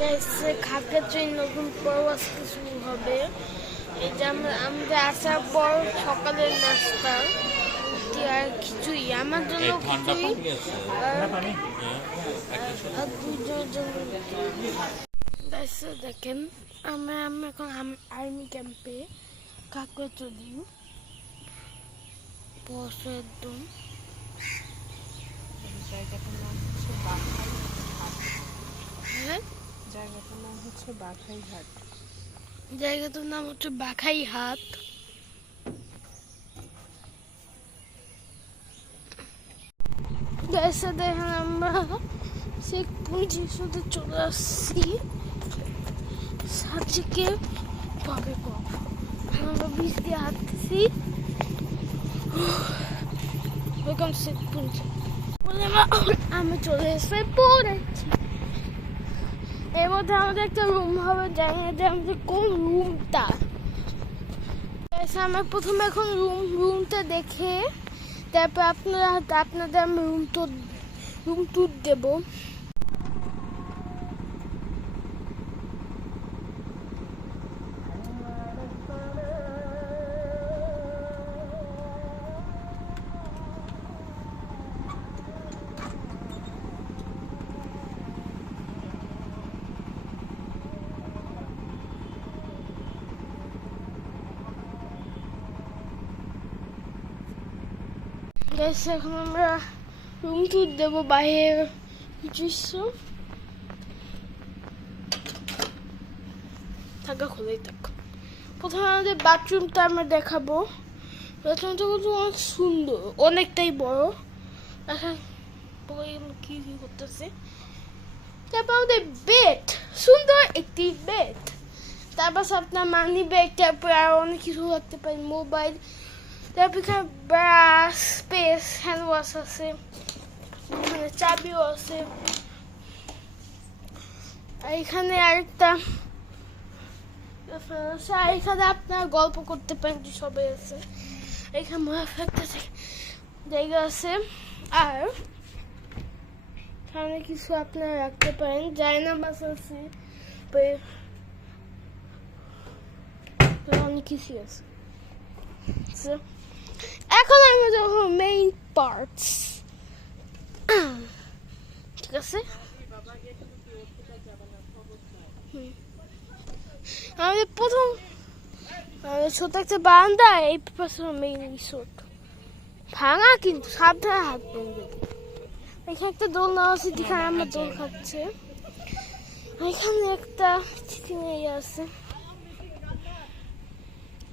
Guys Khagrachari নতুন পর্ব আজকে শুরু হবে। এই যে আমরা আসার পর সকালের নাস্তা আর কিছুই আমার জন্য দেখেন আমরা এখন আর্মি ক্যাম্পে খাগড়াছড়ি বসে একদম জায়গাটার নাম হচ্ছে বাঘাই ঘাট। হ্যাঁ জায়গাটার নাম হচ্ছে বাঘাই ঘাট। জায়গাটার নাম হচ্ছে বাঘাই হাট। দেখেন আমরা শেখ মুজিবের সাথে চলে আসছি সাজিকে পাবে আমরা বিষ দিয়ে হাঁটতেছি। ওয়েলকাম শেখ মুজিব বলে আমি চলে এসে পড়েছি। এর মধ্যে আমাদের একটা রুম হবে, জানি না যে আমাদের কোন রুমটা। আমরা প্রথমে এখন রুমটা দেখে তারপর আপনাদের আমি রুম ট্যুর দেবো। এখন আমরা রুম ট্যুর দেবো, বাইরের দৃশ্য থাকা খোলাই থাকো। প্রথমে আমাদের বাথরুমটা আমরা দেখাবো। বাথরুমটা কিন্তু অনেক সুন্দর, অনেকটাই বড়। দেখা কি করতেছে। তারপর আমাদের বেড, সুন্দর একটি বেড। তারপর আপনার মানি ব্যাগ, তারপর আর অনেক কিছু রাখতে পারেন, মোবাইল। তারপর এখানে ব্রাশ, পেস্ট, হ্যান্ড ওয়াশ আছে, এখানে চাবিও আছে। আর এখানে আরেকটা এখানে আপনার গল্প করতে পারেন, সবাই আছে। এখানে একটা জায়গা আছে। আর এখানে কিছু আপনারা রাখতে পারেন, জায়নামাজ আছে, অনেক কিছু আছে। এখন আমরা যাবো মেইন পার্টস, ঠিক আছে? আমাদের প্রথম ছোট একটা বারান্দা, এই পাশে মেইন রিসোর্ট। ভাঙা কিন্তু সাবধানে হাত ভেঙে। এখানে একটা দোলনা আছে, যেখানে আমরা দোল খাচ্ছে। এখানে একটা চিকেন আছে,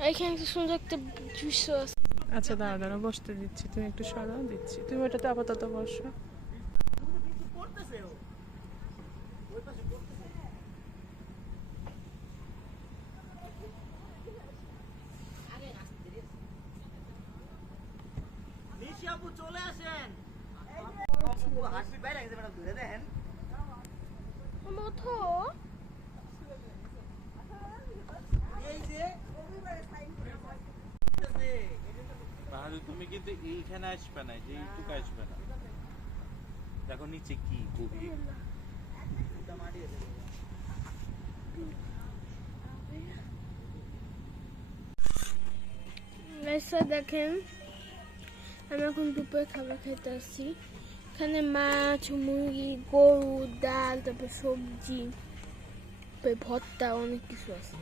এখানে একটা সুন্দর একটা দৃশ্য আছে। আচ্ছা দাঁড়া বসতে দিচ্ছি, তুমি একটু সরাও দিচ্ছি, তুমি ওটাতে আপাতত বসো। চলে আসেন। তুমি কিন্তু এইখানে আসবে না, যে এইটুকু আসবে না। দেখো নিচে কি গভীর। দেখেন আমি এখন দুপুরে খাবার খেতে আসছি। এখানে মাছ, মুরগি, গরু, ডাল, তারপর সবজি, ভর্তা, অনেক কিছু আছে।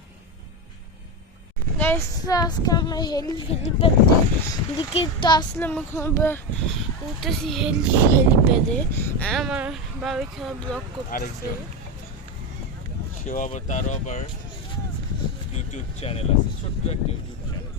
আজকে আমরা হেলিপ্যাডের দিকে তো আসলাম। এখন উঠতেছি হেলিপ্যাডে। আমার বাবা এখানে ব্লগ করতেছে। সেও আবার তারও আবার ইউটিউব চ্যানেল আছে, ছোট্ট একটা ইউটিউব চ্যানেল।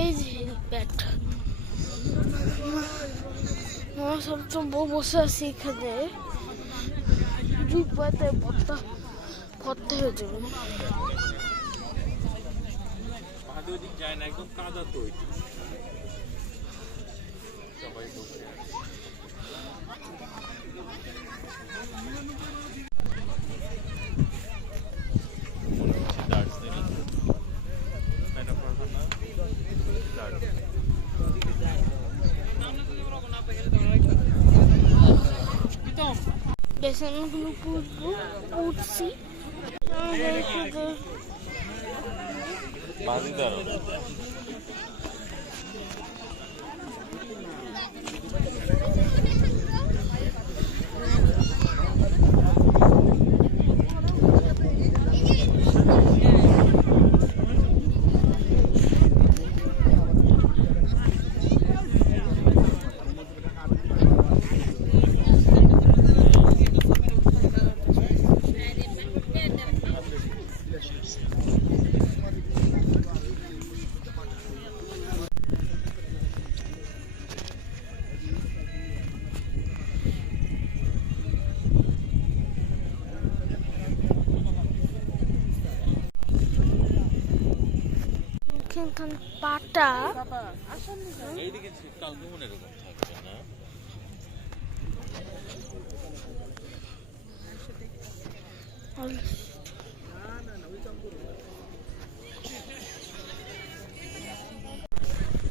এই যে হেলিপ্যাড, আমার সব তো বউ বসে আছি এখানে। দুই পাতে ভর্তা হয়ে যাবে। এদিক ওদিক যায় না, একদম কাদা তো ওইটা। সবাই বসে আছে। মনে হচ্ছে দার্জিলিং, তাই না ফারহানা? দার্জিলিং। গেছে আমি কোনো উঠছি বাজি দাঁড়ো। এখানকার পাটা এইদিকে কালকে মনে এরকম থাকবে না।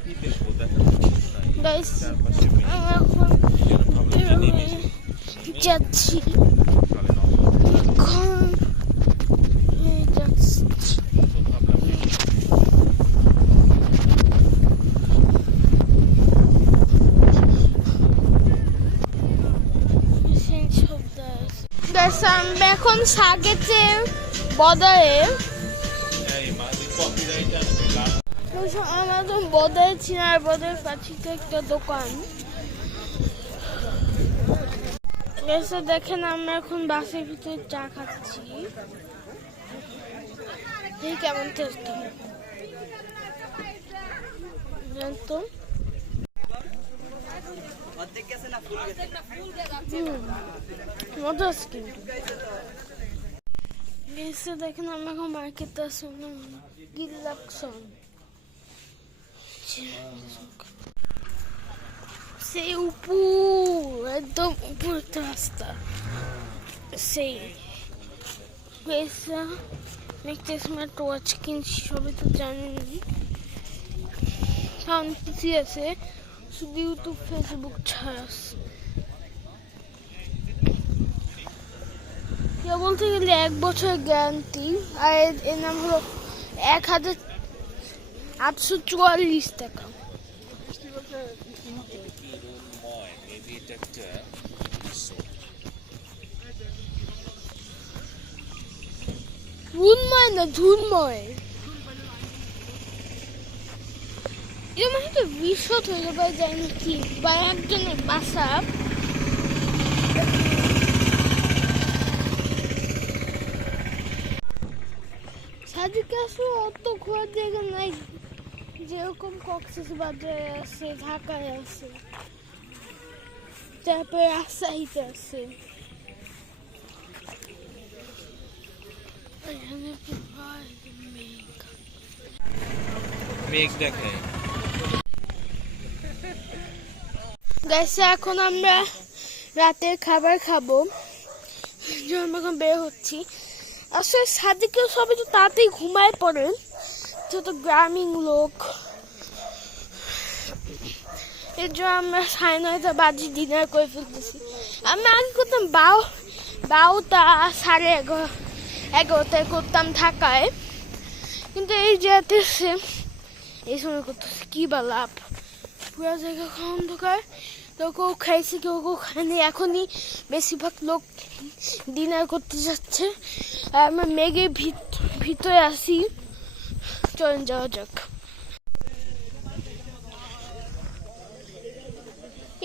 কি দেখবো দেখা গাইস চারপাশে আমি এখন যাচ্ছি এখন যাচ্ছি গাইস আমি এখন সাগেতে বদরে আমাদের বদরে চিনার বদরের কাছে একটা দোকান এসে দেখেন আমরা এখন বাসের ভিতরে চা খাচ্ছি এই কেমন টেস্ট হয় জানতো মজা কিন্তু এসে দেখেন আমরা এখন মার্কেটে আসলাম গিল্লাকশন সেই উপর একদম উপর একটা রাস্তা সেই দেখতে স্মার্ট ওয়াচ কিনছি সবাই তো জানেনি কারণ পিসি আছে শুধু ইউটিউব ফেসবুক ছাড়া বলতে গেলে 1 বছর গ্যারান্টি আর এর নাম হলো 1844 টাকা ধুনময় না ধুনময় এরকম একটা বিশদ হয়ে যাবে যাই নাকি বা একজনের বাসা সাদিকে আসলে অত ঘোরার জায়গা নাই যেরকম কক্সবাজারে আছে ঢাকায় আছে তারপরে রাজশাহীতে আছে মেঘ দেখায় গাইছে এখন আমরা রাতের খাবার খাবো যখন এখন বের হচ্ছি আসলে সাদিকেও সবাই তো তাড়াতাড়ি ঘুমায় পড়ে যত গ্রামীণ লোক এর জন্য আমরা 9:30 বাজে ডিনার করে ফেলতেছি আমি আগে করতাম 12টা 11:30টায় করতাম ঢাকায় কিন্তু এই জায়গাতে এসে এই সময় করতেছি কি বা লাভ পুরো জায়গা অন্ধকার কেউ কেউ খাইছে কেউ কেউ খায়নি এখনই বেশিরভাগ লোক ডিনার করতে যাচ্ছে আর আমরা মেঘের ভিতরে আসি চলেন যাওয়া যাক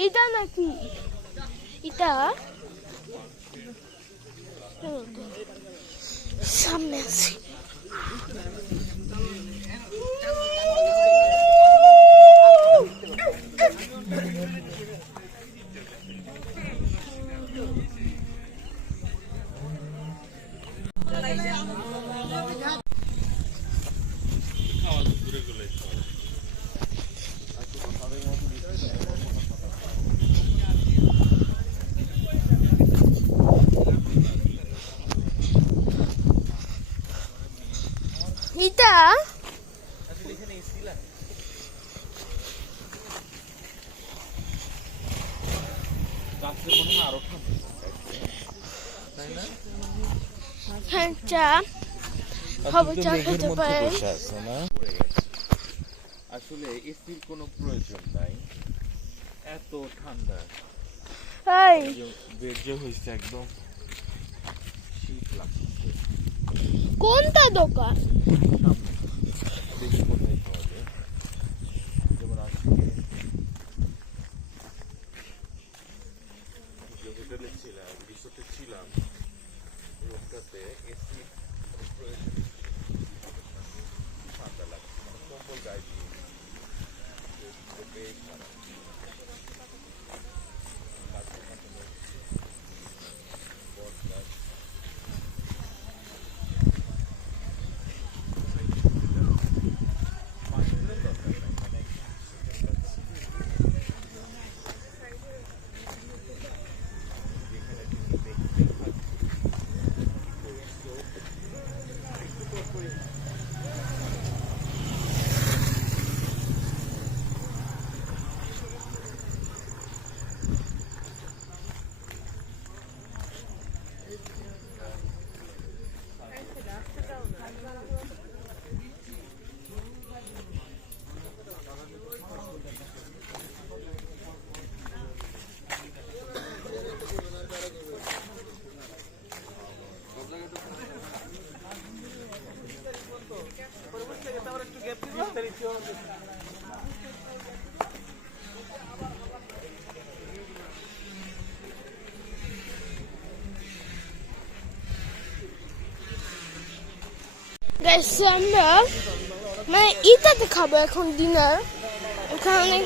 এটা নাকি এটা সামনে আছি খাওয়া তো দূরে গেল এইটা আরো হ্যাঁ চা হবে, চা খেতে পারেন। আসলে এসির কোনো প্রয়োজন নাই, এত ঠান্ডা এই বের যে হয়েছে একদম শীত লাগছে। কোনটা দোকান? দেখি কোথায় পাওয়া যায়। যেমন আজকে যে হোটেলে ছিলাম, রিসোর্টে ছিলাম, রুমটাতে এসি প্রয়োজন নেই। ঠান্ডা লাগছে, মানে কম্বল গায়ে দিয়ে বেশ খারাপ। গাইস আমরা মানে ইটাতে খাবো এখন ডিনার। এখানে অনেক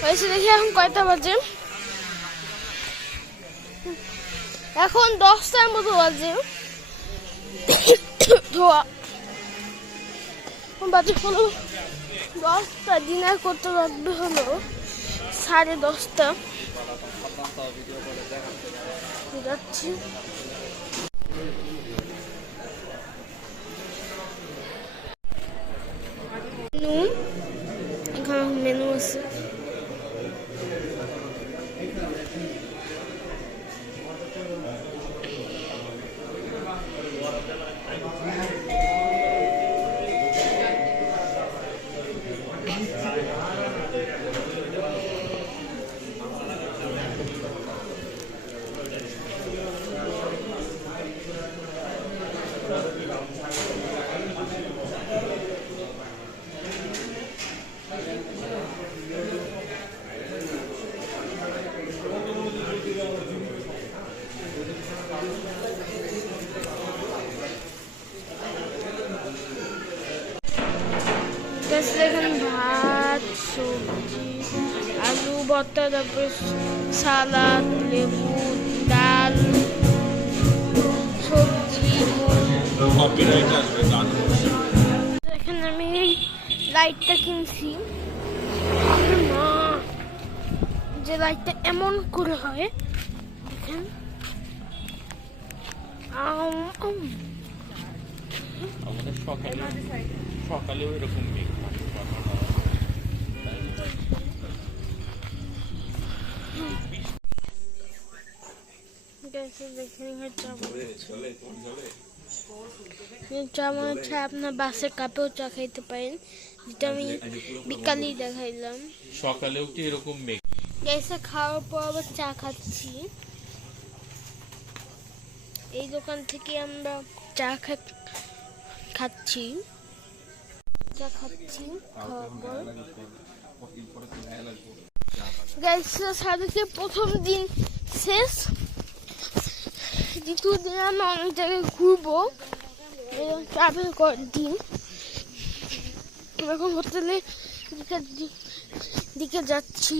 হয়েছে, দেখি এখন কয়টা বাজে, এখন 10টার মতো বাজে। ধোয়া বাজে হলো 10টা, ডিনার করতে লাগবে হলো 10:30। যাচ্ছি এখানে মেনু আছে। এখানে ভাত, সবজি, আলু ভর্তা, তারপরে সালাদ, লেবু, ডাল, সবজি। এখানে আমি এই লাইটটা কিনছি, মা যে লাইটটা এমন করে হয় দেখেন। আমাদের সকালেও এরকম মেঘ থাকে। চা মনে হচ্ছে আপনার বাসের কাপেও চা খাইতে পারেন, যেটা আমি বিকালেই দেখাইলাম। সকালেও কি এরকম মেঘ? গ্যাসে খাওয়ার পর আবার চা খাচ্ছি। এই দোকান থেকে আমরা চা খাচ্ছি, চা খাচ্ছি। খাওয়ার পর গ্যাসের সাথে প্রথম দিন শেষ, দ্বিতীয় দিন আমরা অনেক জায়গায় ঘুরবো, ট্রাভেল দিন। এখন হোটেলের দিকে যাচ্ছি।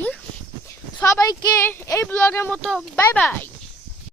সবাইকে এই ব্লগের মতো বাই বাই।